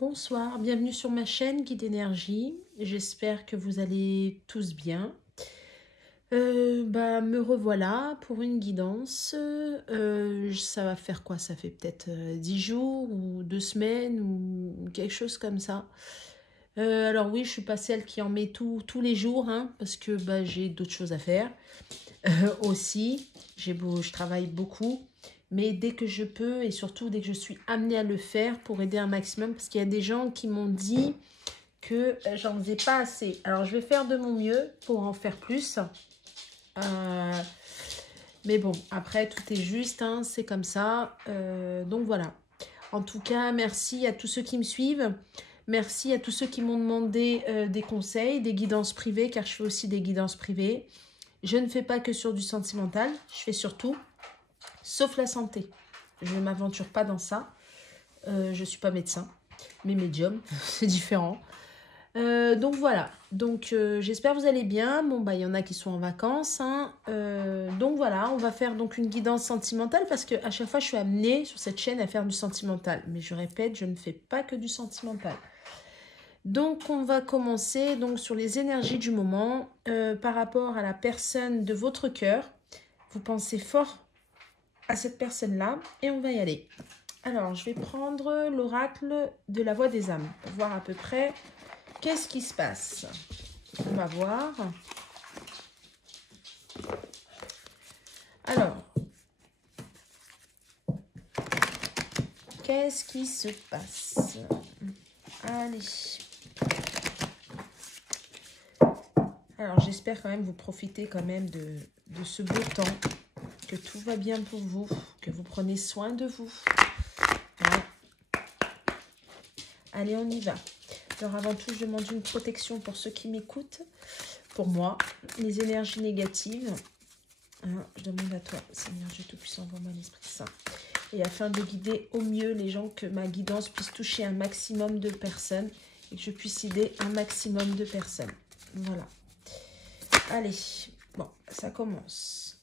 Bonsoir, bienvenue sur ma chaîne Guide Énergie. J'espère que vous allez tous bien. Me revoilà pour une guidance. Ça va faire quoi? Ça fait peut-être 10 jours ou 2 semaines ou quelque chose comme ça. Alors oui, je suis pas celle qui en met tous les jours, hein, parce que j'ai d'autres choses à faire aussi. Je travaille beaucoup. Mais dès que je peux et surtout dès que je suis amenée à le faire pour aider un maximum, parce qu'il y a des gens qui m'ont dit que j'en faisais pas assez. Alors je vais faire de mon mieux pour en faire plus. Mais bon, après tout est juste, hein, c'est comme ça. Donc voilà. En tout cas, merci à tous ceux qui me suivent. Merci à tous ceux qui m'ont demandé des conseils, des guidances privées, car je fais aussi des guidances privées. Je ne fais pas que sur du sentimental, je fais sur tout. Sauf la santé. Je ne m'aventure pas dans ça. Je ne suis pas médecin, mais médium, c'est différent. Donc voilà. Donc j'espère que vous allez bien. Bon, il y en a qui sont en vacances, hein. Donc voilà, on va faire donc une guidance sentimentale parce qu'à chaque fois, je suis amenée sur cette chaîne à faire du sentimental. Mais je répète, je ne fais pas que du sentimental. Donc on va commencer donc sur les énergies du moment par rapport à la personne de votre cœur. Vous pensez fort à cette personne-là et on va y aller. Alors, je vais prendre l'oracle de la voix des âmes pour voir à peu près qu'est-ce qui se passe. On va voir. Alors, qu'est-ce qui se passe? Allez. Alors, j'espère quand même vous profitez quand même de ce beau temps, que tout va bien pour vous, que vous prenez soin de vous. Voilà. Allez, on y va. Alors avant tout, je demande une protection pour ceux qui m'écoutent. Pour moi, les énergies négatives. Hein, je demande à toi, Seigneur Dieu Tout-Puissant, envoie-moi l'Esprit Saint. Et afin de guider au mieux les gens, que ma guidance puisse toucher un maximum de personnes et que je puisse aider un maximum de personnes. Voilà. Allez, bon, ça commence.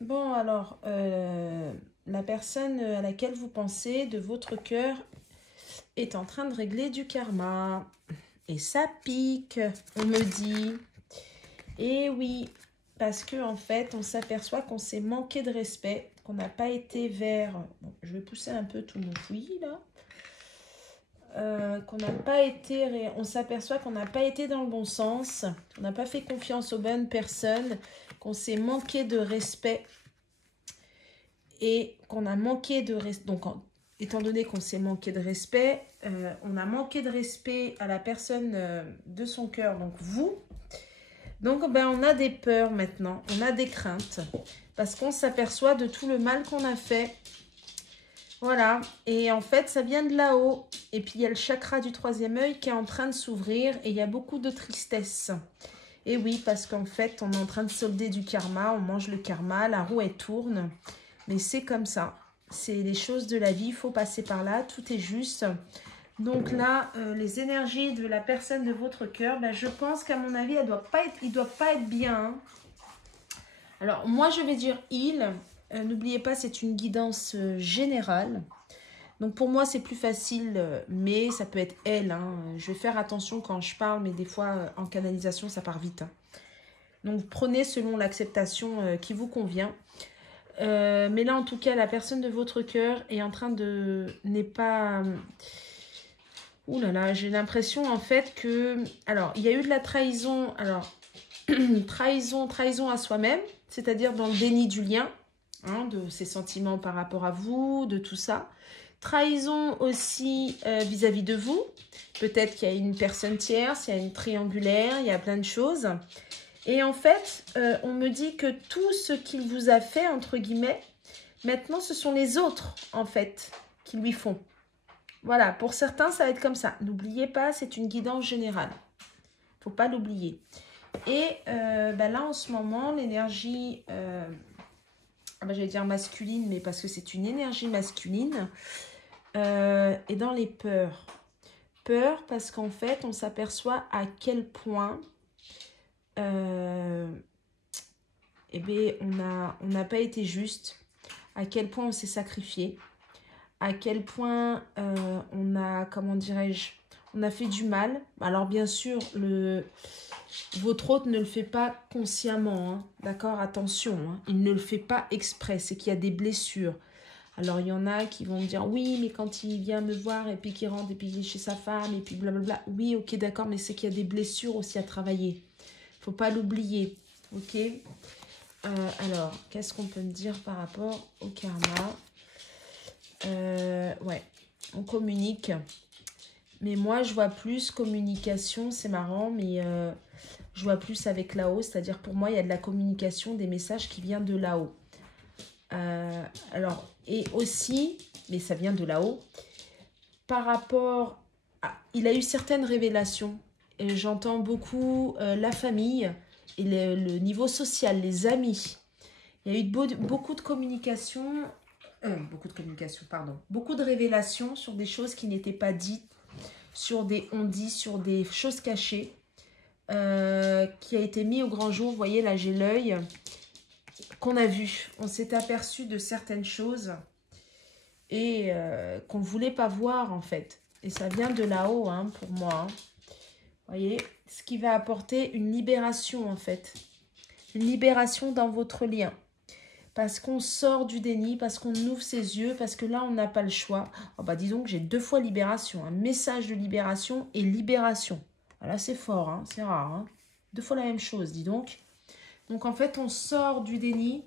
Bon, alors, la personne à laquelle vous pensez de votre cœur est en train de régler du karma. Et ça pique, on me dit. Et oui, parce que en fait, on s'aperçoit qu'on s'est manqué de respect, qu'on n'a pas été vers... Bon, je vais pousser un peu tout mon fouillis, là. Qu'on n'a pas été... On s'aperçoit qu'on n'a pas été dans le bon sens, qu'on n'a pas fait confiance aux bonnes personnes, qu'on s'est manqué de respect et qu'on a manqué de respect. Donc, étant donné qu'on s'est manqué de respect, on a manqué de respect à la personne de son cœur, donc vous. Donc, on a des peurs maintenant, on a des craintes, parce qu'on s'aperçoit de tout le mal qu'on a fait. Voilà, et en fait, ça vient de là-haut. Et puis, il y a le chakra du troisième œil qui est en train de s'ouvrir et il y a beaucoup de tristesse. Et oui, parce qu'en fait, on est en train de solder du karma, on mange le karma, la roue, elle tourne. Mais c'est comme ça, c'est les choses de la vie, il faut passer par là, tout est juste. Donc là, les énergies de la personne de votre cœur, je pense qu'à mon avis, il ne doit pas être bien. Hein. Alors, moi, je vais dire il. N'oubliez pas, c'est une guidance générale. Donc, pour moi, c'est plus facile, mais ça peut être elle. Hein. Je vais faire attention quand je parle, mais des fois, en canalisation, ça part vite. Hein. Donc, prenez selon l'acceptation qui vous convient. Mais là, en tout cas, la personne de votre cœur est en train de... n'est pas... Ouh là là, j'ai l'impression en fait que... Alors, il y a eu de la trahison. Alors, trahison à soi-même, c'est-à-dire dans le déni du lien, hein, de ses sentiments par rapport à vous, de tout ça. Trahison aussi vis-à-vis de vous. Peut-être qu'il y a une personne tierce, il y a une triangulaire, il y a plein de choses. Et en fait, on me dit que tout ce qu'il vous a fait, entre guillemets, maintenant, ce sont les autres, en fait, qui lui font. Voilà, pour certains, ça va être comme ça. N'oubliez pas, c'est une guidance générale. Il ne faut pas l'oublier. Et là, en ce moment, l'énergie, j'allais dire masculine, mais parce que c'est une énergie masculine, est dans les peurs. Peur parce qu'en fait, on s'aperçoit à quel point eh bien, on n'a pas été juste, à quel point on s'est sacrifié, à quel point on a, comment dirais-je, on a fait du mal. Alors bien sûr, votre hôte ne le fait pas consciemment, hein, d'accord? Attention, hein, il ne le fait pas exprès, c'est qu'il y a des blessures. Alors il y en a qui vont me dire, oui, mais quand il vient me voir et puis qu'il rentre et puis il est chez sa femme et puis blablabla. Oui, ok, d'accord, mais c'est qu'il y a des blessures aussi à travailler. Il ne faut pas l'oublier, ok? Alors, qu'est-ce qu'on peut me dire par rapport au karma? Ouais, on communique. Mais moi, je vois plus communication, c'est marrant, mais je vois plus avec là-haut. C'est-à-dire, pour moi, il y a de la communication, des messages qui viennent de là-haut. Alors, et aussi, mais ça vient de là-haut, par rapport à... Il a eu certaines révélations. Et j'entends beaucoup la famille et le niveau social, les amis. Il y a eu beaucoup de communication, pardon. Beaucoup de révélations sur des choses qui n'étaient pas dites, sur des on-dit, sur des choses cachées, qui a été mis au grand jour. Vous voyez, là, j'ai l'œil qu'on a vu. On s'est aperçu de certaines choses et qu'on ne voulait pas voir, en fait. Et ça vient de là-haut, hein, pour moi. Vous voyez, ce qui va apporter une libération, en fait. Une libération dans votre lien. Parce qu'on sort du déni, parce qu'on ouvre ses yeux, parce que là, on n'a pas le choix. Oh bah, disons que j'ai 2 fois libération. Un message de libération et libération. Là, c'est fort, hein, c'est rare. Hein. 2 fois la même chose, dis donc. Donc, en fait, on sort du déni.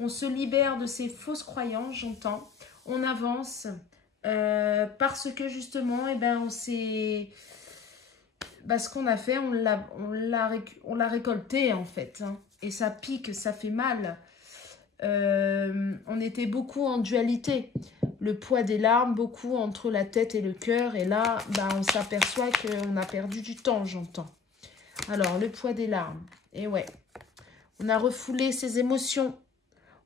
On se libère de ces fausses croyances, j'entends. On avance parce que, justement, eh ben, on s'est... Bah, ce qu'on a fait, on l'a récolté, en fait. Hein. Et ça pique, ça fait mal. On était beaucoup en dualité, le poids des larmes, beaucoup entre la tête et le cœur, et là, bah, on s'aperçoit qu'on a perdu du temps, j'entends. Alors, le poids des larmes, et ouais, on a refoulé ses émotions,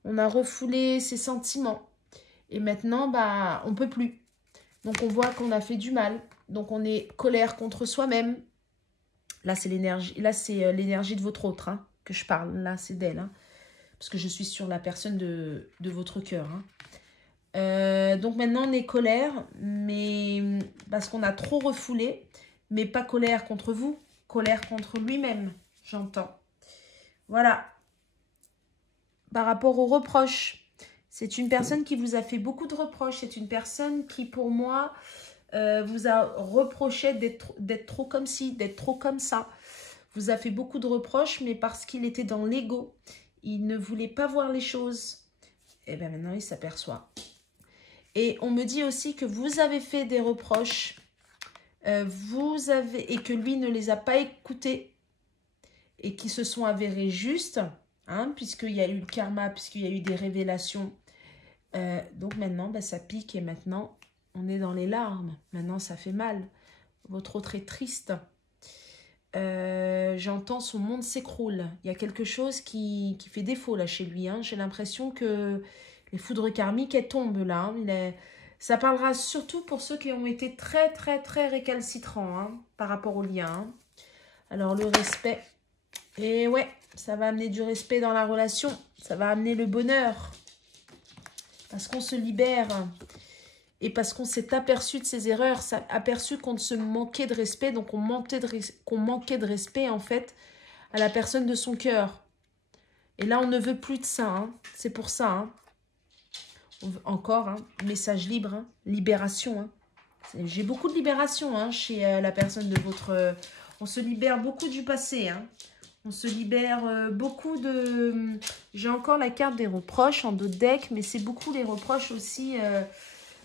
on a refoulé ses sentiments, et maintenant, bah, on peut plus. Donc, on voit qu'on a fait du mal, donc on est colère contre soi-même. Là, c'est l'énergie de votre autre, hein, que je parle, là, c'est d'elle, hein. Parce que je suis sur la personne de votre cœur. Hein. Donc maintenant, on est colère, mais parce qu'on a trop refoulé, mais pas colère contre vous, colère contre lui-même, j'entends. Voilà. Par rapport aux reproches, c'est une personne qui vous a fait beaucoup de reproches. C'est une personne qui, pour moi, vous a reproché d'être trop comme ci, d'être trop comme ça. Vous a fait beaucoup de reproches, mais parce qu'il était dans l'ego. Il ne voulait pas voir les choses. Et bien maintenant, il s'aperçoit. Et on me dit aussi que vous avez fait des reproches. Et que lui ne les a pas écoutés. Et qui se sont avérés justes. Hein, puisqu'il y a eu le karma, puisqu'il y a eu des révélations. Donc maintenant, ben, ça pique. Et maintenant, on est dans les larmes. Maintenant, ça fait mal. Votre autre est triste. J'entends son monde s'écroule. Il y a quelque chose qui fait défaut là chez lui. Hein. J'ai l'impression que les foudres karmiques, elles tombent là. Hein. Ça parlera surtout pour ceux qui ont été très, très, très récalcitrants hein, par rapport au lien. Hein. Alors, le respect. Et ouais, ça va amener du respect dans la relation. Ça va amener le bonheur. Parce qu'on se libère. Et parce qu'on s'est aperçu de ses erreurs, aperçu qu'on se manquait de respect, donc qu'on manquait de respect, en fait, à la personne de son cœur. Et là, on ne veut plus de ça. Hein. C'est pour ça. Hein. Encore, hein, message libre, hein, libération. Hein. J'ai beaucoup de libération hein, chez la personne de votre... on se libère beaucoup du passé. Hein. On se libère beaucoup de... J'ai encore la carte des reproches en dos de deck, mais c'est beaucoup les reproches aussi...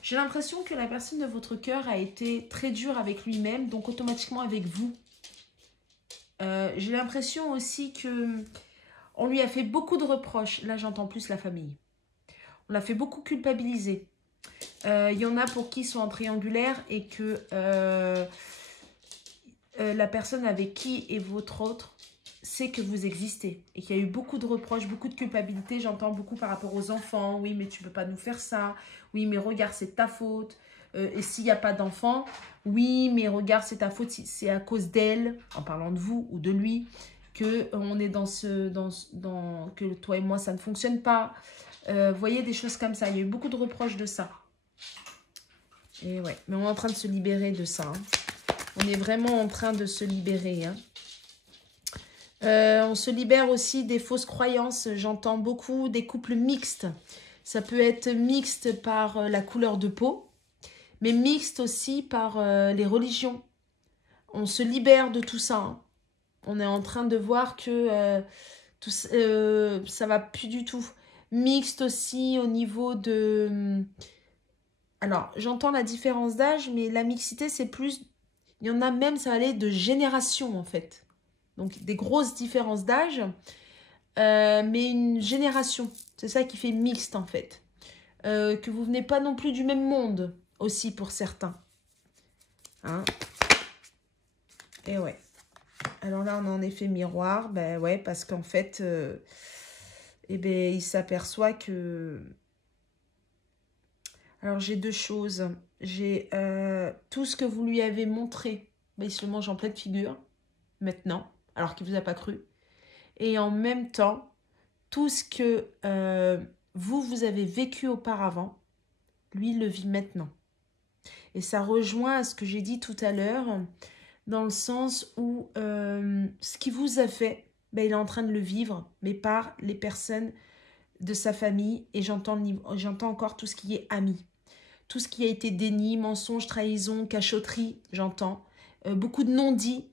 J'ai l'impression que la personne de votre cœur a été très dure avec lui-même, donc automatiquement avec vous. J'ai l'impression aussi que on lui a fait beaucoup de reproches. Là, j'entends plus la famille. On l'a fait beaucoup culpabiliser. Il y en a pour qui ils sont en triangulaire et que la personne avec qui est votre autre sait que vous existez. Et qu'il y a eu beaucoup de reproches, beaucoup de culpabilité. J'entends beaucoup par rapport aux enfants. Oui, mais tu ne peux pas nous faire ça. Oui, mais regarde, c'est ta faute. Et s'il n'y a pas d'enfant, oui, mais regarde, c'est ta faute. C'est à cause d'elle, en parlant de vous ou de lui. que on est que toi et moi, ça ne fonctionne pas. Vous voyez, des choses comme ça. Il y a eu beaucoup de reproches de ça. Et ouais, mais on est en train de se libérer de ça. Hein. On est vraiment en train de se libérer. Hein. On se libère aussi des fausses croyances. J'entends beaucoup des couples mixtes. Ça peut être mixte par la couleur de peau, mais mixte aussi par les religions. On se libère de tout ça. Hein. On est en train de voir que ça va plus du tout. Mixte aussi au niveau de... Alors, j'entends la différence d'âge, mais la mixité, c'est plus... Il y en a même, ça va aller de génération, en fait. Donc, des grosses différences d'âge, mais une génération. C'est ça qui fait mixte, en fait. Que vous venez pas non plus du même monde, aussi, pour certains. Hein? Et ouais. Alors là, on a en effet miroir. Ben ouais, parce qu'en fait, eh ben, il s'aperçoit que... Alors, j'ai deux choses. J'ai tout ce que vous lui avez montré. Ben, il se le mange en pleine figure, maintenant, alors qu'il ne vous a pas cru. Et en même temps, tout ce que vous avez vécu auparavant, lui, il le vit maintenant. Et ça rejoint à ce que j'ai dit tout à l'heure, dans le sens où ce qu'il vous a fait, ben, il est en train de le vivre, mais par les personnes de sa famille. Et j'entends encore tout ce qui est amis. Tout ce qui a été déni, mensonge, trahison, cachotterie, j'entends. Beaucoup de non-dits.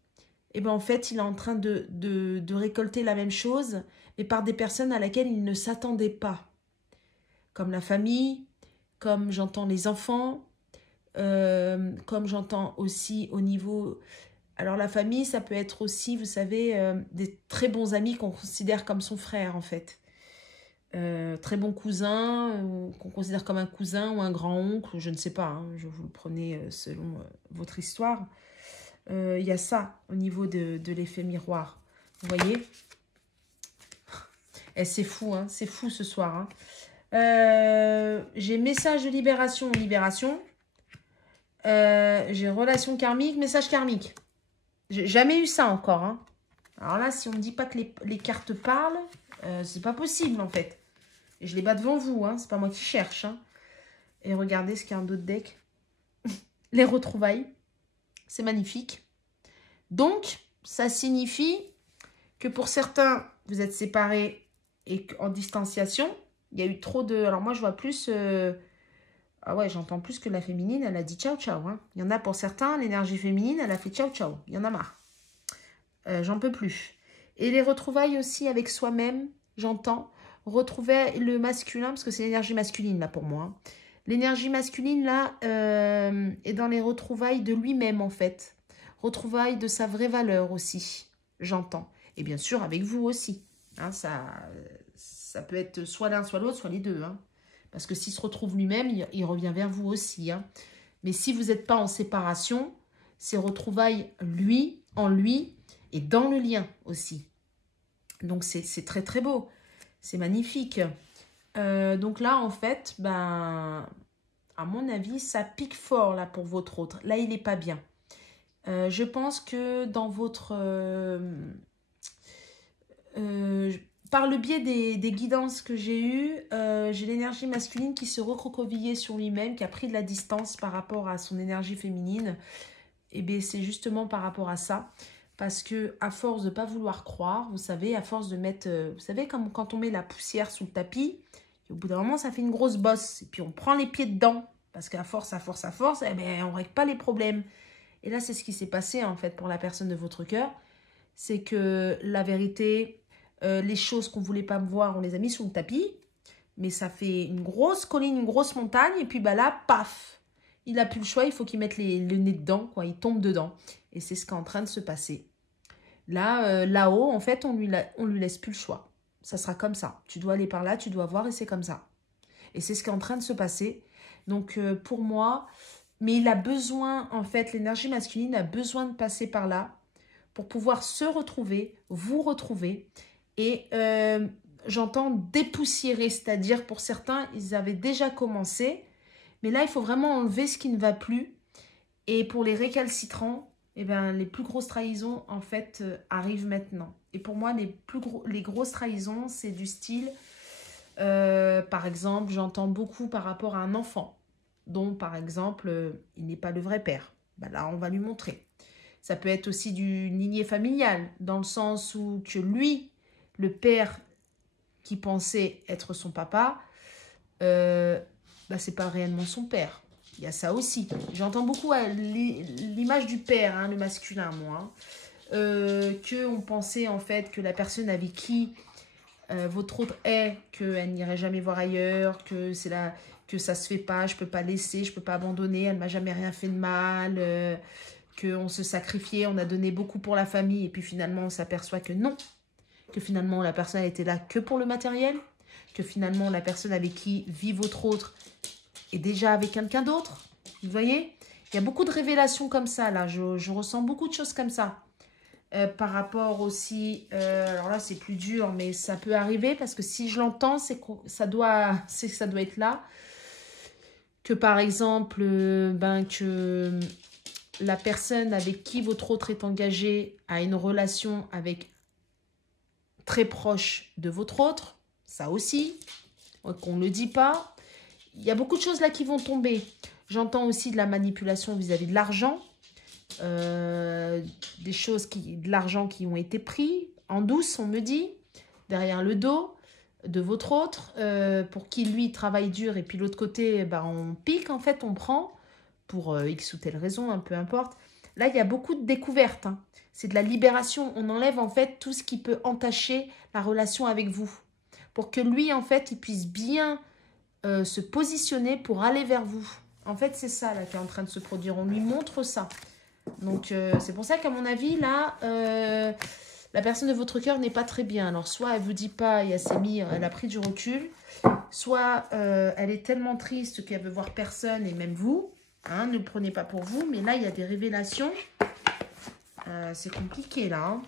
Et ben en fait, il est en train de récolter la même chose, mais par des personnes à laquelle il ne s'attendait pas. Comme la famille, comme j'entends les enfants, comme j'entends aussi au niveau... Alors la famille, ça peut être aussi, vous savez, des très bons amis qu'on considère comme son frère en fait. Très bon cousin, qu'on considère comme un cousin ou un grand-oncle, je ne sais pas, hein, vous le prenez selon votre histoire. Il y a ça au niveau de l'effet miroir. Vous voyez? Eh, c'est fou, hein, c'est fou ce soir. Hein. J'ai message de libération, libération. J'ai relation karmique, message karmique. J'ai jamais eu ça encore. Hein. Alors là, si on me dit pas que les cartes parlent, c'est pas possible en fait. Et je les bats devant vous, hein. C'est pas moi qui cherche. Hein. Et regardez ce qu'il y a un d'autre deck. Les retrouvailles. C'est magnifique. Donc, ça signifie que pour certains, vous êtes séparés et en distanciation. Il y a eu trop de... Alors moi, je vois plus... Ah ouais, j'entends plus que la féminine, elle a dit ciao, ciao. Hein. Il y en a pour certains, l'énergie féminine, elle a fait ciao, ciao. Il y en a marre. J'en peux plus. Et les retrouvailles aussi avec soi-même, j'entends. Retrouver le masculin, parce que c'est l'énergie masculine, là, pour moi. Hein. L'énergie masculine, là, est dans les retrouvailles de lui-même, en fait. Retrouvailles de sa vraie valeur aussi, j'entends. Et bien sûr, avec vous aussi. Hein, ça peut être soit l'un, soit l'autre, soit les deux. Hein. Parce que s'il se retrouve lui-même, il revient vers vous aussi. Hein. Mais si vous n'êtes pas en séparation, c'est retrouvailles lui, en lui, et dans le lien aussi. Donc, c'est très, très beau. C'est magnifique. Donc là, en fait, ben, à mon avis, ça pique fort là pour votre autre. Là, il n'est pas bien. Je pense que dans votre... par le biais des guidances que j'ai eues, j'ai l'énergie masculine qui se recroquevillait sur lui-même, qui a pris de la distance par rapport à son énergie féminine. Et bien, c'est justement par rapport à ça. Parce que à force de ne pas vouloir croire, vous savez, à force de mettre... vous savez, comme quand on met la poussière sous le tapis, et au bout d'un moment, ça fait une grosse bosse. Et puis, on prend les pieds dedans. Parce qu'à force, eh bien, on ne règle pas les problèmes. Et là, c'est ce qui s'est passé, en fait, pour la personne de votre cœur. C'est que la vérité, les choses qu'on ne voulait pas voir, on les a mis sous le tapis. Mais ça fait une grosse colline, une grosse montagne. Et puis, bah là, paf, il n'a plus le choix. Il faut qu'il mette le nez dedans, quoi. Il tombe dedans. Et c'est ce qui est en train de se passer. Là, là-haut, en fait, on lui laisse plus le choix. Ça sera comme ça. Tu dois aller par là, tu dois voir et c'est comme ça. Et c'est ce qui est en train de se passer. Donc, pour moi... Mais il a besoin, en fait, l'énergie masculine a besoin de passer par là pour pouvoir se retrouver, vous retrouver. Et j'entends dépoussiérer, c'est-à-dire pour certains, ils avaient déjà commencé. Mais là, il faut vraiment enlever ce qui ne va plus. Et pour les récalcitrants, eh ben, les plus grosses trahisons, en fait, arrivent maintenant. Et pour moi, les grosses trahisons, c'est du style, par exemple, j'entends beaucoup par rapport à un enfant, dont par exemple, il n'est pas le vrai père. Ben là, on va lui montrer. Ça peut être aussi du lignée familiale, dans le sens où que lui, le père qui pensait être son papa, c'est pas réellement son père. Il y a ça aussi. J'entends beaucoup l'image du père, hein, le masculin, moi. On pensait en fait que la personne avec qui votre autre est, qu'elle n'irait jamais voir ailleurs, que ça se fait pas, je peux pas laisser, je peux pas abandonner, elle m'a jamais rien fait de mal, qu'on se sacrifiait, on a donné beaucoup pour la famille, et puis finalement on s'aperçoit que non, que finalement la personne était là que pour le matériel, que finalement la personne avec qui vit votre autre est déjà avec quelqu'un d'autre. Vous voyez, il y a beaucoup de révélations comme ça, là, je ressens beaucoup de choses comme ça. Par rapport aussi, alors là c'est plus dur, mais ça peut arriver parce que si je l'entends, c'est que ça doit être là. Que par exemple, que la personne avec qui votre autre est engagé a une relation avec très proche de votre autre, ça aussi, qu'on ne le dit pas. Il y a beaucoup de choses là qui vont tomber. J'entends aussi de la manipulation vis-à-vis de l'argent. Des choses de l'argent qui ont été pris en douce, on me dit, derrière le dos de votre autre, pour qui lui travaille dur et puis l'autre côté, on pique en fait, on prend pour X ou telle raison, hein, peu importe. Là, il y a beaucoup de découvertes, hein. C'est de la libération. On enlève en fait tout ce qui peut entacher la relation avec vous pour que lui en fait, il puisse bien se positionner pour aller vers vous. En fait, c'est ça là qui est en train de se produire. On lui montre ça. Donc, c'est pour ça qu'à mon avis, là, la personne de votre cœur n'est pas très bien. Alors, soit elle ne vous dit pas et elle a pris du recul, soit elle est tellement triste qu'elle veut voir personne et même vous. Hein, ne le prenez pas pour vous. Mais là, il y a des révélations. C'est compliqué, là. Hein.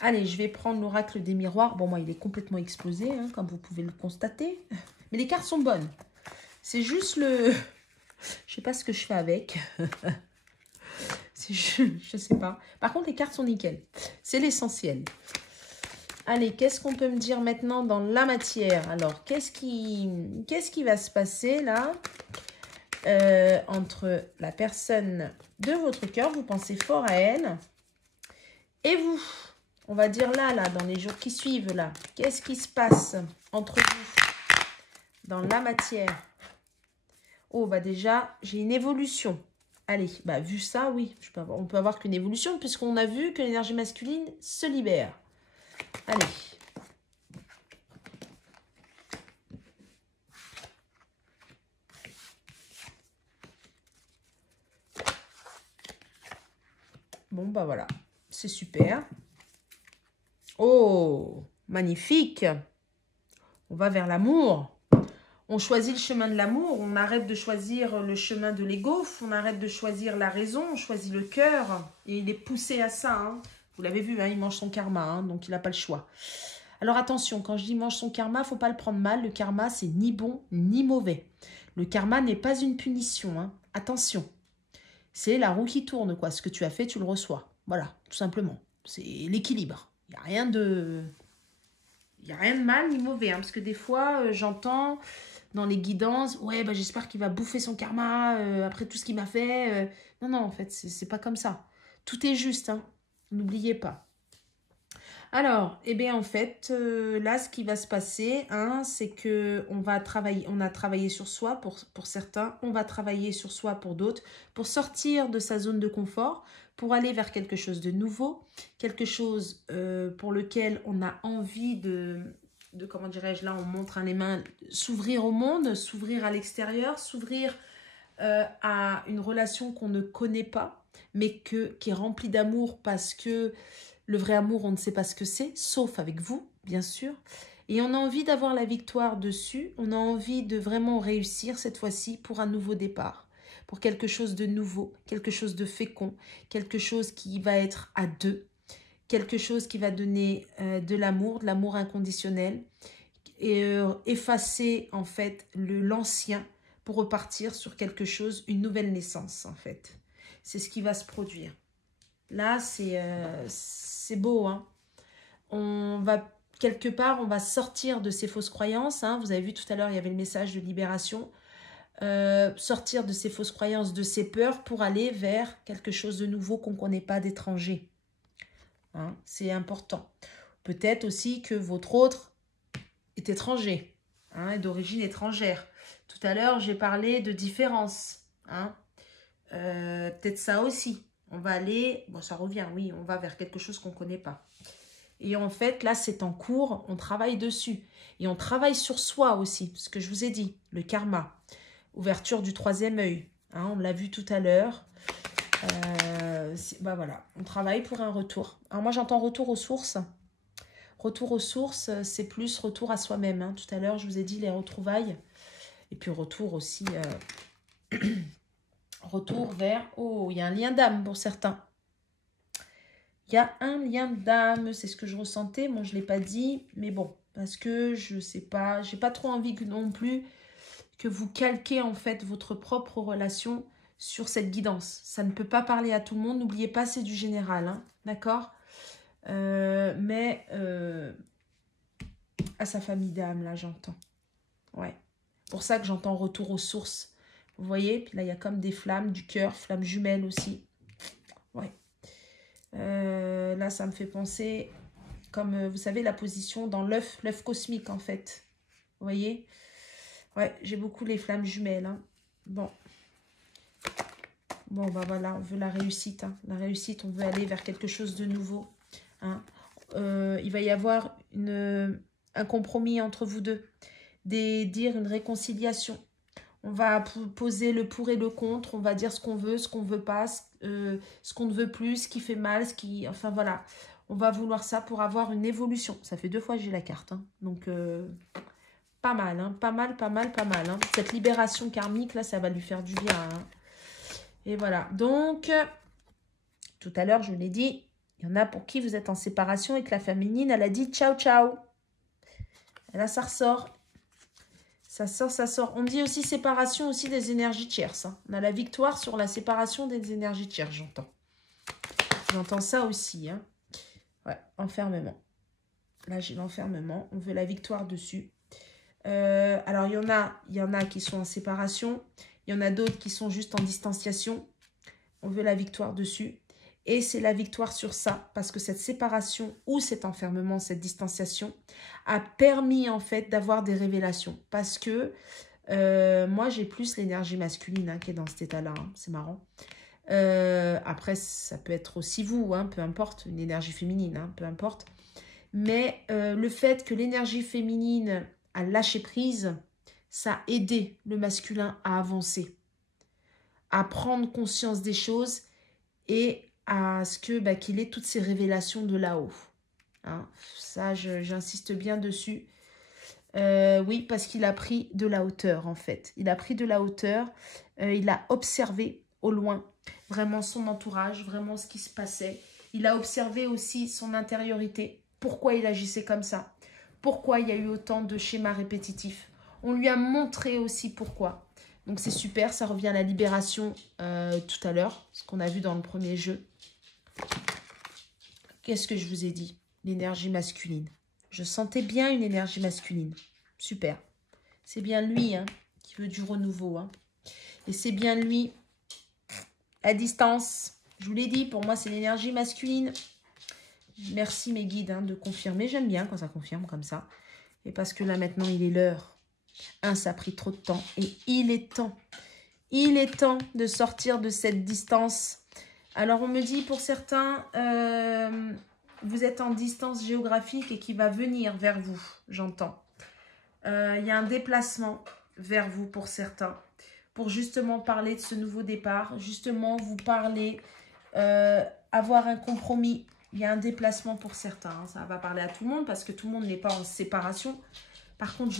Allez, je vais prendre l'oracle des miroirs. Bon, moi, il est complètement explosé, hein, comme vous pouvez le constater. Mais les cartes sont bonnes. C'est juste le... Je sais pas ce que je fais avec. Je sais pas. Par contre, les cartes sont nickel. C'est l'essentiel. Allez, qu'est-ce qu'on peut me dire maintenant dans la matière? Alors, qu'est-ce qui va se passer là entre la personne de votre cœur, vous pensez fort à elle, et vous? On va dire là, dans les jours qui suivent, là. Qu'est-ce qui se passe entre vous dans la matière? Oh, déjà, j'ai une évolution. Allez, vu ça, oui, on peut avoir qu'une évolution puisqu'on a vu que l'énergie masculine se libère. Allez. Bon, voilà, c'est super. Oh, magnifique. On va vers l'amour. On choisit le chemin de l'amour, on arrête de choisir le chemin de l'ego, on arrête de choisir la raison, on choisit le cœur. Et il est poussé à ça. Hein. Vous l'avez vu, hein, il mange son karma, hein, donc il n'a pas le choix. Alors attention, quand je dis mange son karma, il ne faut pas le prendre mal. Le karma, c'est ni bon ni mauvais. Le karma n'est pas une punition. Hein. Attention, c'est la roue qui tourne, quoi. Ce que tu as fait, tu le reçois. Voilà, tout simplement. C'est l'équilibre. Il n'y a rien de... Il n'y a rien de mal ni mauvais, hein, parce que des fois, j'entends... dans les guidances, ouais, j'espère qu'il va bouffer son karma après tout ce qu'il m'a fait. Non, en fait, c'est pas comme ça. Tout est juste, hein. N'oubliez pas. Alors, en fait, là, ce qui va se passer, hein, c'est que on a travaillé sur soi pour certains, on va travailler sur soi pour d'autres, pour sortir de sa zone de confort, pour aller vers quelque chose de nouveau, quelque chose pour lequel on a envie de comment dirais-je, là on montre les mains, s'ouvrir au monde, s'ouvrir à l'extérieur, s'ouvrir à une relation qu'on ne connaît pas, mais qui est remplie d'amour parce que le vrai amour, on ne sait pas ce que c'est, sauf avec vous, bien sûr. Et on a envie d'avoir la victoire dessus, on a envie de vraiment réussir cette fois-ci pour un nouveau départ, pour quelque chose de nouveau, quelque chose de fécond, quelque chose qui va être à deux, quelque chose qui va donner de l'amour inconditionnel, et effacer en fait l'ancien pour repartir sur quelque chose, une nouvelle naissance en fait. C'est ce qui va se produire. Là, c'est beau, hein. on va quelque part, on va sortir de ces fausses croyances. Hein. Vous avez vu tout à l'heure, il y avait le message de libération. Sortir de ces fausses croyances, de ces peurs pour aller vers quelque chose de nouveau qu'on ne connaît pas d'étranger. Hein, c'est important. Peut-être aussi que votre autre est étranger, hein, d'origine étrangère. Tout à l'heure, j'ai parlé de différence. Hein. Peut-être ça aussi. On va aller, bon ça revient, oui, on va vers quelque chose qu'on ne connaît pas. Et en fait, là, c'est en cours, on travaille dessus. Et on travaille sur soi aussi, ce que je vous ai dit, le karma. Ouverture du troisième œil, hein, on l'a vu tout à l'heure. Bah voilà, on travaille pour un retour. Alors moi, j'entends retour aux sources. Retour aux sources, c'est plus retour à soi-même. Hein. Tout à l'heure, je vous ai dit les retrouvailles. Et puis retour aussi, retour vers... Oh, il y a un lien d'âme pour certains. Il y a un lien d'âme, c'est ce que je ressentais. Bon, je ne l'ai pas dit, mais bon, parce que je ne sais pas, j'ai pas trop envie que non plus que vous calquez en fait votre propre relation sur cette guidance. Ça ne peut pas parler à tout le monde, n'oubliez pas, c'est du général, hein, d'accord, mais à sa famille d'âme, là, j'entends. Ouais, pour ça que j'entends retour aux sources. Vous voyez, puis là, il y a comme des flammes du cœur, flammes jumelles aussi. Ouais. Là, ça me fait penser, comme vous savez, la position dans l'œuf cosmique, en fait. Vous voyez? Ouais, j'ai beaucoup les flammes jumelles. Hein. Bon. Bon, bah voilà, on veut la réussite. Hein. La réussite, on veut aller vers quelque chose de nouveau. Hein. Il va y avoir un compromis entre vous deux. Dire une réconciliation. On va poser le pour et le contre. On va dire ce qu'on veut pas, ce qu'on ne veut plus, ce qui fait mal, ce qui... Enfin, voilà. On va vouloir ça pour avoir une évolution. Ça fait 2 fois que j'ai la carte. Hein. Donc, pas mal, hein. Pas mal. Hein. Cette libération karmique, là, ça va lui faire du bien. Hein. Et voilà. Donc, tout à l'heure, je vous l'ai dit, il y en a pour qui vous êtes en séparation et que la féminine, elle a dit ciao, ciao. Et là, ça ressort. Ça sort. On dit aussi séparation aussi des énergies tierces. Hein. On a la victoire sur la séparation des énergies tierces, j'entends. J'entends ça aussi. Hein. Ouais, enfermement. Là, j'ai l'enfermement. On veut la victoire dessus. Alors, il y en a qui sont en séparation. Il y en a d'autres qui sont juste en distanciation. On veut la victoire dessus. Et c'est la victoire sur ça, parce que cette séparation ou cet enfermement, cette distanciation, a permis en fait d'avoir des révélations. Parce que moi, j'ai plus l'énergie masculine hein, qui est dans cet état-là. Hein, c'est marrant. Après, ça peut être aussi vous, hein, peu importe, une énergie féminine, hein, peu importe. Mais le fait que l'énergie féminine a lâché prise, ça a aidé le masculin à avancer, à prendre conscience des choses et à ce que qu'il ait toutes ces révélations de là-haut. Hein, ça, j'insiste bien dessus. Oui, parce qu'il a pris de la hauteur, en fait. Il a pris de la hauteur. Il a observé au loin vraiment son entourage, vraiment ce qui se passait. Il a observé aussi son intériorité. Pourquoi il agissait comme ça? Pourquoi il y a eu autant de schémas répétitifs? On lui a montré aussi pourquoi. Donc c'est super, ça revient à la libération tout à l'heure, ce qu'on a vu dans le premier jeu. Qu'est-ce que je vous ai dit? L'énergie masculine. Je sentais bien une énergie masculine. Super. C'est bien lui hein, qui veut du renouveau. Hein. Et c'est bien lui à distance. Je vous l'ai dit, pour moi, c'est l'énergie masculine. Merci mes guides hein, de confirmer. J'aime bien quand ça confirme comme ça. Et parce que là, maintenant, il est l'heure. Ça a pris trop de temps. Et il est temps. Il est temps de sortir de cette distance. Alors, on me dit, pour certains, vous êtes en distance géographique et qui va venir vers vous. J'entends. Il y a un déplacement vers vous pour certains. Pour justement parler de ce nouveau départ. Justement, vous parler, avoir un compromis. Il y a un déplacement pour certains. Hein. Ça va parler à tout le monde parce que tout le monde n'est pas en séparation. Par contre,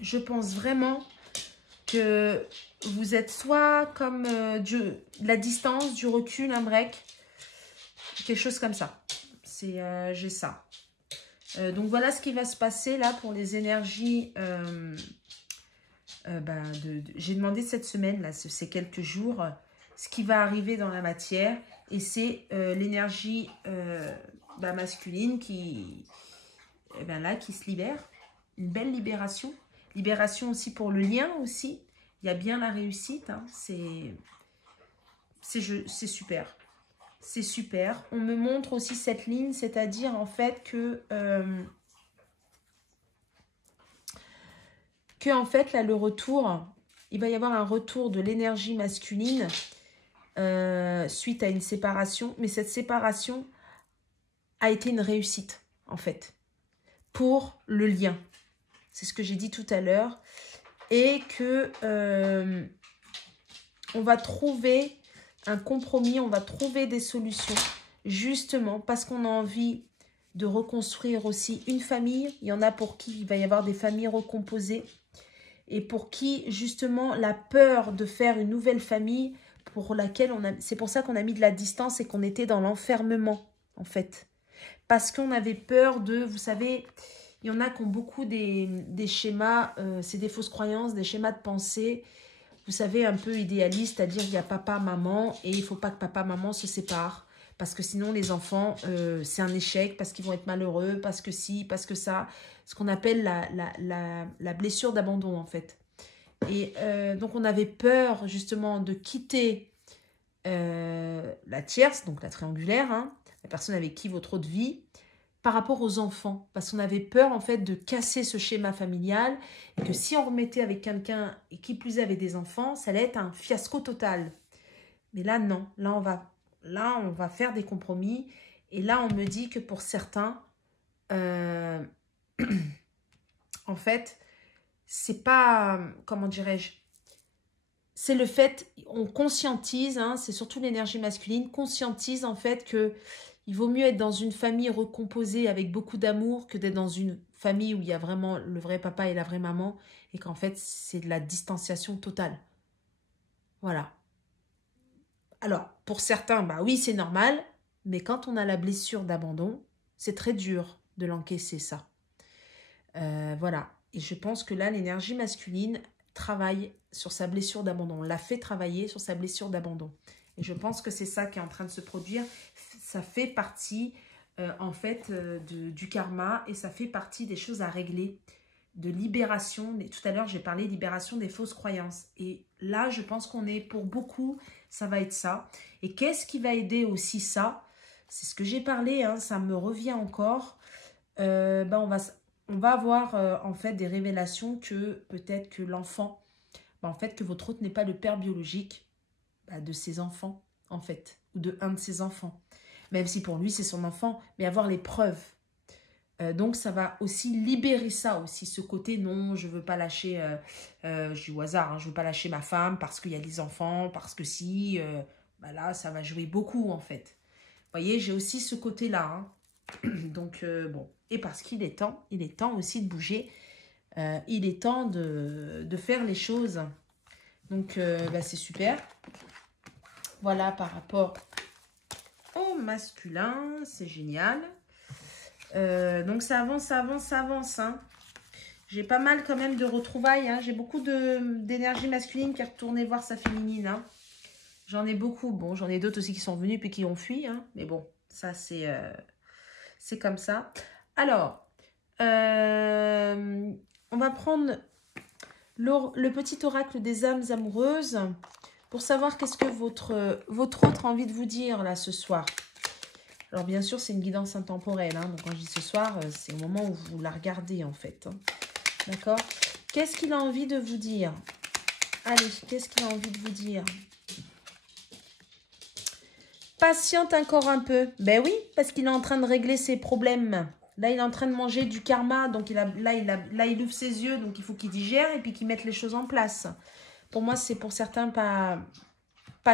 je pense vraiment que vous êtes soit comme de la distance, du recul, un break, quelque chose comme ça. J'ai ça. Donc voilà ce qui va se passer là pour les énergies. J'ai demandé cette semaine, là, ces quelques jours, ce qui va arriver dans la matière. Et c'est l'énergie masculine qui, eh ben là, qui se libère. Une belle libération. Libération aussi pour le lien aussi. Il y a bien la réussite. Hein. C'est super. C'est super. On me montre aussi cette ligne, c'est-à-dire en fait que en fait, là, le retour, il va y avoir un retour de l'énergie masculine suite à une séparation. Mais cette séparation a été une réussite, en fait, pour le lien. C'est ce que j'ai dit tout à l'heure. Et que on va trouver un compromis, on va trouver des solutions, justement, parce qu'on a envie de reconstruire aussi une famille. Il y en a pour qui il va y avoir des familles recomposées. Et pour qui, justement, la peur de faire une nouvelle famille, pour laquelle c'est pour ça qu'on a mis de la distance et qu'on était dans l'enfermement, en fait. Parce qu'on avait peur de, vous savez, il y en a qui ont beaucoup des schémas, c'est des fausses croyances, des schémas de pensée, vous savez, un peu idéalistes, c'est-à-dire qu'il y a papa, maman, et il ne faut pas que papa, maman se séparent. Parce que sinon, les enfants, c'est un échec, parce qu'ils vont être malheureux, parce que si, parce que ça. Ce qu'on appelle la blessure d'abandon, en fait. Et donc, on avait peur, justement, de quitter la tierce, donc la triangulaire, hein, la personne avec qui votre autre vie, par rapport aux enfants. Parce qu'on avait peur, en fait, de casser ce schéma familial, et que si on remettait avec quelqu'un, et qui plus est avec des enfants, ça allait être un fiasco total. Mais là, non. Là, on va faire des compromis. Et là, on me dit que pour certains, en fait, c'est pas, comment dirais-je, c'est le fait, on conscientise, hein, c'est surtout l'énergie masculine, conscientise en fait que il vaut mieux être dans une famille recomposée avec beaucoup d'amour que d'être dans une famille où il y a vraiment le vrai papa et la vraie maman et qu'en fait, c'est de la distanciation totale. Voilà. Alors, pour certains, bah oui, c'est normal, mais quand on a la blessure d'abandon, c'est très dur de l'encaisser, ça. Voilà. Et je pense que là, l'énergie masculine travaille sur sa blessure d'abandon. On l'a fait travailler sur sa blessure d'abandon. Et je pense que c'est ça qui est en train de se produire. Ça fait partie, en fait, du karma et ça fait partie des choses à régler, de libération. Tout à l'heure, j'ai parlé de libération des fausses croyances. Et là, je pense qu'on est, pour beaucoup, ça va être ça. Et qu'est-ce qui va aider aussi ça? C'est ce que j'ai parlé, hein, ça me revient encore. On va avoir en fait des révélations que peut-être que l'enfant, en fait que votre autre n'est pas le père biologique de ses enfants, en fait, ou de un de ses enfants. Même si pour lui c'est son enfant, mais avoir les preuves. Donc ça va aussi libérer ça aussi, ce côté non, je veux pas lâcher, je dis au hasard, hein, je veux pas lâcher ma femme parce qu'il y a des enfants, parce que si, là ça va jouer beaucoup en fait. Vous voyez, j'ai aussi ce côté-là, hein. Donc, bon, et parce qu'il est temps aussi de bouger, il est temps de faire les choses. Donc, c'est super. Voilà, par rapport au masculin, c'est génial. Donc, ça avance, ça avance, ça avance, hein. J'ai pas mal quand même de retrouvailles, hein. J'ai beaucoup d'énergie masculine qui est retournée voir sa féminine, hein. J'en ai beaucoup. Bon, j'en ai d'autres aussi qui sont venus puis qui ont fui, hein. Mais bon, ça, c'est comme ça. Alors, on va prendre le petit oracle des âmes amoureuses pour savoir qu'est-ce que votre autre a envie de vous dire là ce soir. Alors, bien sûr, c'est une guidance intemporelle, hein. Donc, quand je dis ce soir, c'est au moment où vous la regardez, en fait, hein. D'accord? Qu'est-ce qu'il a envie de vous dire? Allez, qu'est-ce qu'il a envie de vous dire? Patiente encore un peu. Ben oui, parce qu'il est en train de régler ses problèmes. Là, il est en train de manger du karma. Donc, là, il ouvre ses yeux. Donc, il faut qu'il digère et puis qu'il mette les choses en place. Pour moi, c'est pour certains pas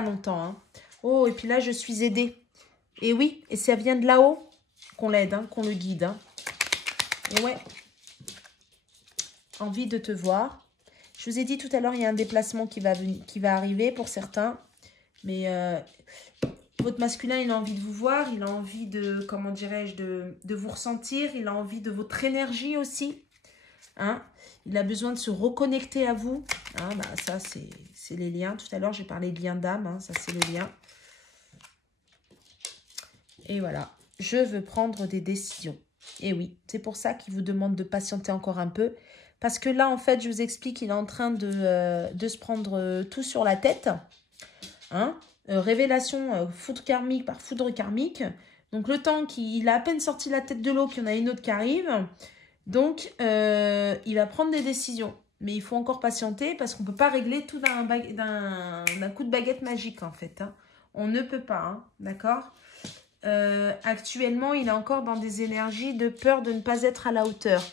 longtemps, hein. Oh, et puis là, je suis aidée. Et oui, et ça vient de là-haut qu'on l'aide, hein, qu'on le guide, hein. Et ouais. Envie de te voir. Je vous ai dit tout à l'heure, il y a un déplacement qui va arriver pour certains. Mais votre masculin, il a envie de vous voir. Il a envie de, comment dirais-je, de vous ressentir. Il a envie de votre énergie aussi, hein. Il a besoin de se reconnecter à vous, hein. Ça, c'est les liens. Tout à l'heure, j'ai parlé de lien d'âme, hein. Ça, c'est le lien. Et voilà. je veux prendre des décisions. Et oui, c'est pour ça qu'il vous demande de patienter encore un peu. Parce que là, en fait, je vous explique, il est en train de se prendre tout sur la tête. Hein, révélation foudre karmique par foudre karmique. Donc, le temps qu'il a à peine sorti la tête de l'eau, qu'il y en a une autre qui arrive. Donc, il va prendre des décisions. Mais il faut encore patienter parce qu'on ne peut pas régler tout d'un coup de baguette magique, en fait. Hein. On ne peut pas, hein, d'accord. Actuellement, il est encore dans des énergies de peur de ne pas être à la hauteur.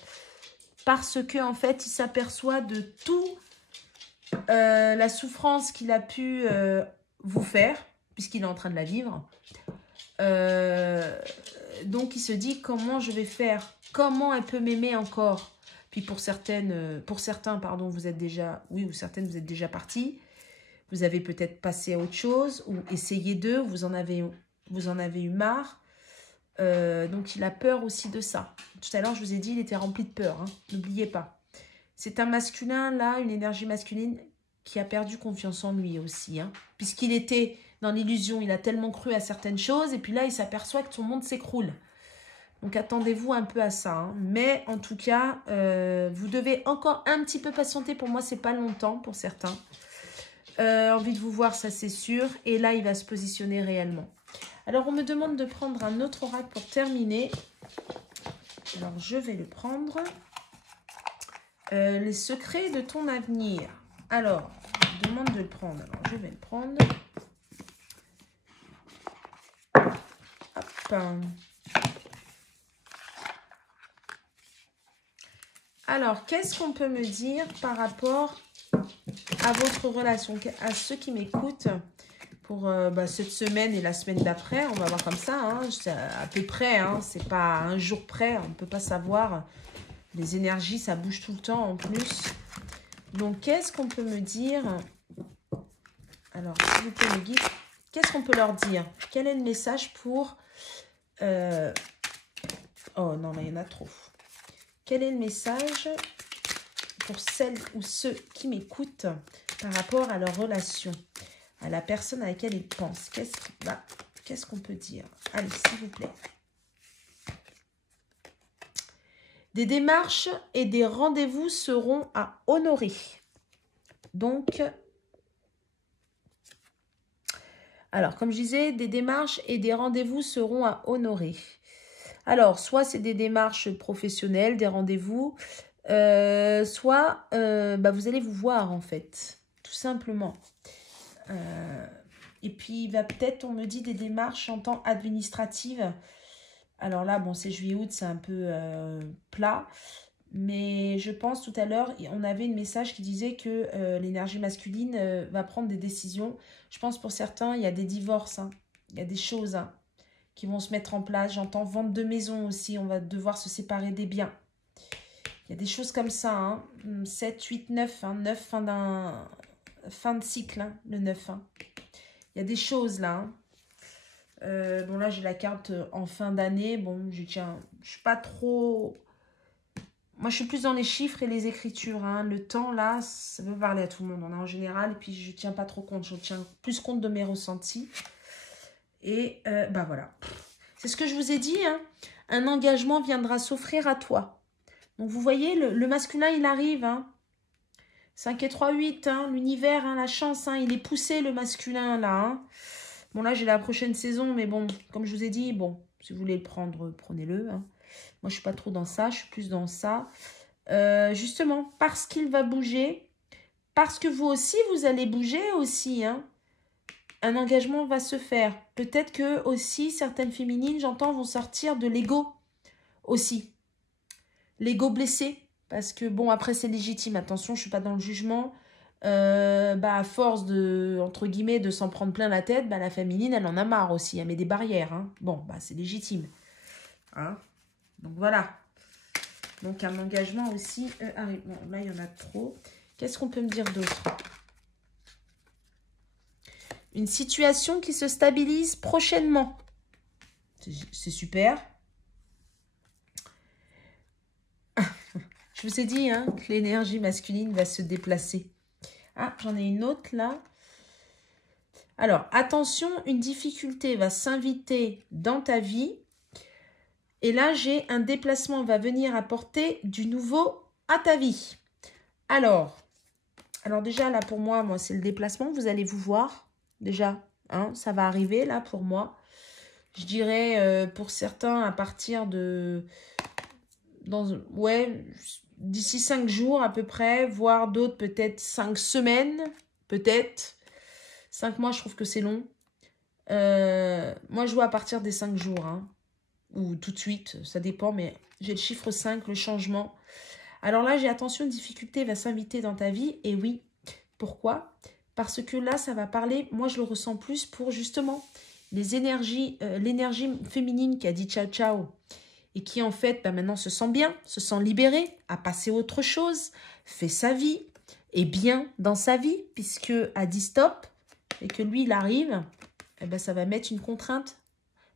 Parce que, en fait, il s'aperçoit de tout la souffrance qu'il a pu vous faire, puisqu'il est en train de la vivre. Donc, il se dit comment je vais faire, comment elle peut m'aimer encore. Puis pour certains, pardon, vous êtes déjà, oui, ou certaines, vous êtes déjà partis. Vous avez peut-être passé à autre chose ou essayé d'eux, vous en avez eu marre. Donc, il a peur aussi de ça. Tout à l'heure, je vous ai dit, il était rempli de peur. Hein, n'oubliez pas. C'est un masculin, là, une énergie masculine qui a perdu confiance en lui aussi. Hein, puisqu'il était dans l'illusion, il a tellement cru à certaines choses. Et puis là, il s'aperçoit que son monde s'écroule. Donc, attendez-vous un peu à ça. Hein. Mais en tout cas, vous devez encore un petit peu patienter. Pour moi, c'est pas longtemps pour certains. Envie de vous voir, ça c'est sûr. Et là, il va se positionner réellement. Alors, on me demande de prendre un autre oracle pour terminer. Alors, je vais le prendre. Les secrets de ton avenir. Alors, je demande de le prendre. Alors, je vais le prendre. Hop. Alors, qu'est-ce qu'on peut me dire par rapport à votre relation, à ceux qui m'écoutent pour cette semaine et la semaine d'après? On va voir comme ça, hein, à peu près, hein, c'est pas un jour près, on ne peut pas savoir. Les énergies, ça bouge tout le temps en plus. Donc, qu'est-ce qu'on peut me dire? Alors, s'il vous plaît, me guide, qu'est-ce qu'on peut leur dire? Quel est le message pour... Oh non, là, il y en a trop. Quel est le message pour celles ou ceux qui m'écoutent par rapport à leur relation, à la personne à laquelle ils pensent? Qu'est-ce qu'on peut dire? Allez, s'il vous plaît. Des démarches et des rendez-vous seront à honorer. Donc, alors, comme je disais, des démarches et des rendez-vous seront à honorer. Alors, soit c'est des démarches professionnelles, des rendez-vous, soit vous allez vous voir en fait, tout simplement. Et puis, il va peut-être, on me dit, des démarches en temps administrative. Alors là, bon, c'est juillet-août, c'est un peu plat. Mais je pense tout à l'heure, on avait un message qui disait que l'énergie masculine va prendre des décisions. Je pense pour certains, il y a des divorces, hein. Il y a des choses hein, qui vont se mettre en place. J'entends vente de maison aussi, on va devoir se séparer des biens. Il y a des choses comme ça, hein. 7, 8, 9, hein. 9, fin de cycle, hein, le 9. Hein. Il y a des choses là, hein. Bon là j'ai la carte en fin d'année. Bon je suis pas trop... Moi je suis plus dans les chiffres et les écritures. Hein. Le temps là ça peut parler à tout le monde en général. Et puis je tiens pas trop compte. Je tiens plus compte de mes ressentis. Et voilà. C'est ce que je vous ai dit. Hein. Un engagement viendra s'offrir à toi. Donc vous voyez le masculin il arrive. Hein. 5 et 3, 8. Hein. L'univers, hein, la chance. Hein. Il est poussé le masculin là. Hein. Bon, là, j'ai la prochaine saison, mais bon, comme je vous ai dit, bon, si vous voulez le prendre, prenez-le. Hein. Moi, je ne suis pas trop dans ça, je suis plus dans ça. Justement, parce qu'il va bouger, parce que vous aussi, vous allez bouger aussi. Hein. Un engagement va se faire. Peut-être que aussi, certaines féminines, j'entends, vont sortir de l'ego aussi. L'ego blessé, parce que, bon, après, c'est légitime. Attention, je ne suis pas dans le jugement. À force de, entre guillemets, de s'en prendre plein la tête, la féminine, elle en a marre aussi, elle met des barrières. Hein. Bon, c'est légitime. Hein. Donc voilà. Donc un engagement aussi arrive. Bon, là, il y en a trop. Qu'est-ce qu'on peut me dire d'autre? Une situation qui se stabilise prochainement. C'est super. Je vous ai dit hein, que l'énergie masculine va se déplacer. Ah, j'en ai une autre là. Alors, attention, une difficulté va s'inviter dans ta vie. Et là, j'ai un déplacement va venir apporter du nouveau à ta vie. Alors déjà, là, pour moi, c'est le déplacement. Vous allez vous voir. Déjà, hein, ça va arriver, là, pour moi. Je dirais, pour certains, à partir de... ouais, d'ici 5 jours à peu près, voire d'autres peut-être 5 semaines, peut-être. 5 mois, je trouve que c'est long. Moi, je vois à partir des 5 jours, hein, ou tout de suite, ça dépend, mais j'ai le chiffre 5, le changement. Alors là, j'ai attention, une difficulté va s'inviter dans ta vie, et oui, pourquoi? Parce que là, ça va parler, moi je le ressens plus pour justement les énergies, l'énergie féminine qui a dit ciao ciao, et qui en fait maintenant se sent bien, se sent libérée, a passé autre chose, fait sa vie, est bien dans sa vie, puisque a dit stop, et que lui il arrive, eh ben, ça va mettre une contrainte.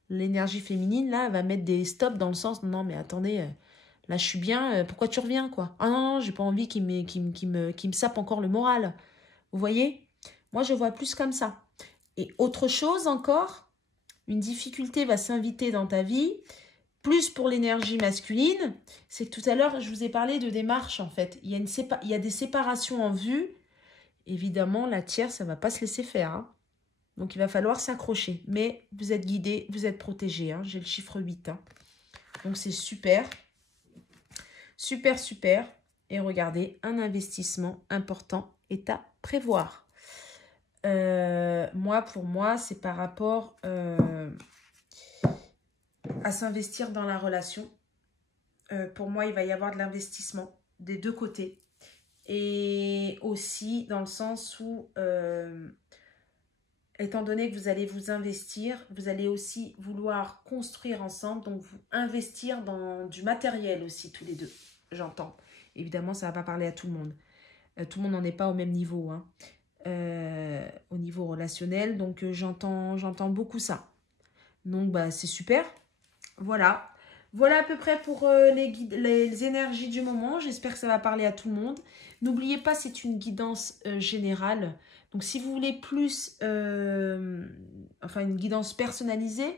L'énergie féminine, là, va mettre des stops dans le sens, non mais attendez, là je suis bien, pourquoi tu reviens quoi? Ah non, j'ai pas envie qu'il me sape encore le moral. Vous voyez? Moi je vois plus comme ça. Et autre chose encore, une difficulté va s'inviter dans ta vie, plus pour l'énergie masculine, c'est que tout à l'heure, je vous ai parlé de démarche en fait. Il y a des séparations en vue. Évidemment, la tierce, ça ne va pas se laisser faire. Hein. Donc, il va falloir s'accrocher. Mais vous êtes guidé, vous êtes protégé. Hein. J'ai le chiffre 8. Hein. Donc, c'est super. Super, super. Et regardez, un investissement important est à prévoir. Pour moi, c'est par rapport à s'investir dans la relation. Pour moi, il va y avoir de l'investissement des deux côtés. Et aussi dans le sens où, étant donné que vous allez vous investir, vous allez aussi vouloir construire ensemble, donc vous investir dans du matériel aussi, tous les deux, j'entends. Évidemment, ça ne va pas parler à tout le monde. Tout le monde n'en est pas au même niveau, hein, au niveau relationnel, donc j'entends beaucoup ça. Donc, bah, c'est super. Voilà. Voilà à peu près pour les énergies du moment. J'espère que ça va parler à tout le monde. N'oubliez pas, c'est une guidance générale. Donc, si vous voulez plus, une guidance personnalisée,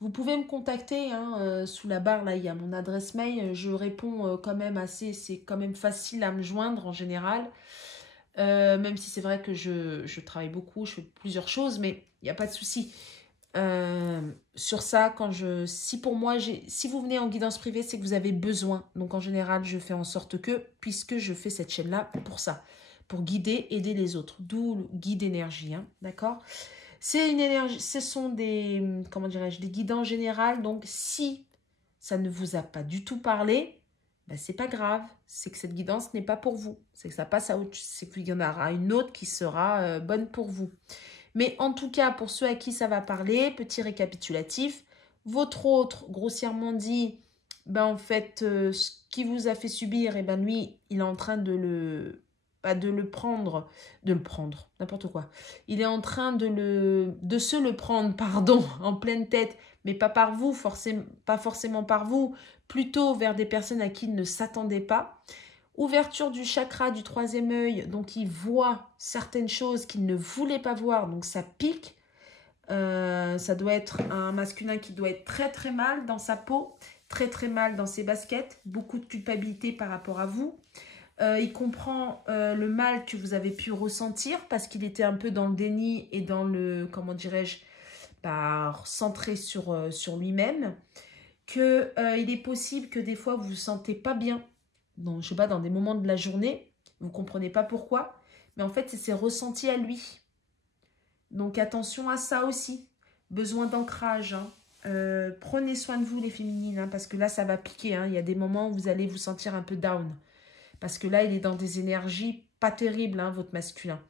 vous pouvez me contacter. Hein, sous la barre, là, il y a mon adresse mail. Je réponds quand même assez. C'est quand même facile à me joindre en général. Même si c'est vrai que je travaille beaucoup, je fais plusieurs choses, mais il n'y a pas de souci. Sur ça, si vous venez en guidance privée, c'est que vous avez besoin. Donc en général, je fais en sorte que, puisque je fais cette chaîne-là pour ça, pour guider, aider les autres. D'où le guide énergie, hein, d'accord? C'est une énergie, ce sont des, comment dirais-je, des guidances générales. Donc si ça ne vous a pas du tout parlé, ben, c'est pas grave. C'est que cette guidance n'est pas pour vous. C'est que ça passe à autre, c'est qu'il y en aura une autre qui sera bonne pour vous. Mais en tout cas, pour ceux à qui ça va parler, petit récapitulatif, votre autre, grossièrement dit, ben en fait, ce qui vous a fait subir, et ben lui, il est en train de le prendre, n'importe quoi. Il est en train de se le prendre, pardon, en pleine tête, mais pas par vous, pas forcément par vous, plutôt vers des personnes à qui il ne s'attendait pas. Ouverture du chakra du troisième œil, donc il voit certaines choses qu'il ne voulait pas voir, donc ça pique. Ça doit être un masculin qui doit être très très mal dans sa peau, très très mal dans ses baskets, beaucoup de culpabilité par rapport à vous. Il comprend le mal que vous avez pu ressentir parce qu'il était un peu dans le déni et dans le, comment dirais-je, centré sur lui-même. Il est possible que des fois vous vous sentez pas bien. Je sais pas, dans des moments de la journée, vous ne comprenez pas pourquoi, mais en fait, c'est ses ressentis à lui. Donc, attention à ça aussi. Besoin d'ancrage. Hein. Prenez soin de vous, les féminines, hein, parce que là, ça va piquer. Hein. Il y a des moments où vous allez vous sentir un peu down. Parce que là, il est dans des énergies pas terribles, hein, votre masculin.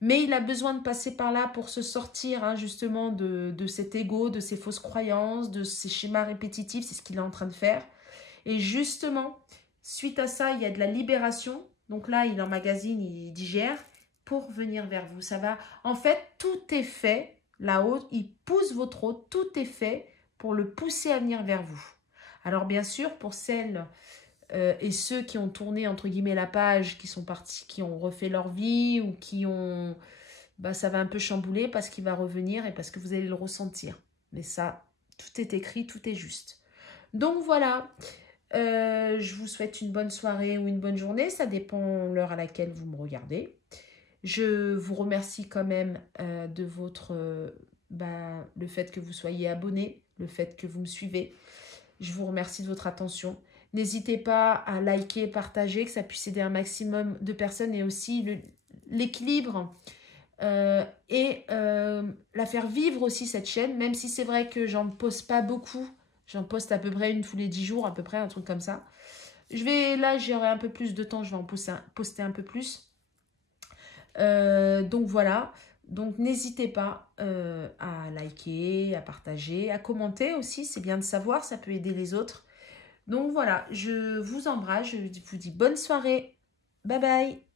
Mais il a besoin de passer par là pour se sortir, hein, justement, de cet ego, de ses fausses croyances, de ses schémas répétitifs. C'est ce qu'il est en train de faire. Et justement, suite à ça, il y a de la libération. Donc là, il emmagasine, il digère pour venir vers vous. Ça va. En fait, tout est fait là-haut. Il pousse votre hôte. Tout est fait pour le pousser à venir vers vous. Alors bien sûr, pour celles et ceux qui ont tourné entre guillemets la page, qui sont partis, qui ont refait leur vie ou qui ont, ça va un peu chambouler parce qu'il va revenir et parce que vous allez le ressentir. Mais ça, tout est écrit, tout est juste. Donc voilà, je vous souhaite une bonne soirée ou une bonne journée. Ça dépend l'heure à laquelle vous me regardez. Je vous remercie quand même de votre, le fait que vous soyez abonné, le fait que vous me suivez. Je vous remercie de votre attention. N'hésitez pas à liker, partager, que ça puisse aider un maximum de personnes et aussi l'équilibre et la faire vivre aussi cette chaîne, même si c'est vrai que j'en poste pas beaucoup. J'en poste à peu près une tous les 10 jours, à peu près, un truc comme ça. Là, j'aurai un peu plus de temps, je vais en poster un peu plus. Donc voilà, donc n'hésitez pas à liker, à partager, à commenter aussi, c'est bien de savoir, ça peut aider les autres. Donc voilà, je vous embrasse, je vous dis bonne soirée, bye bye.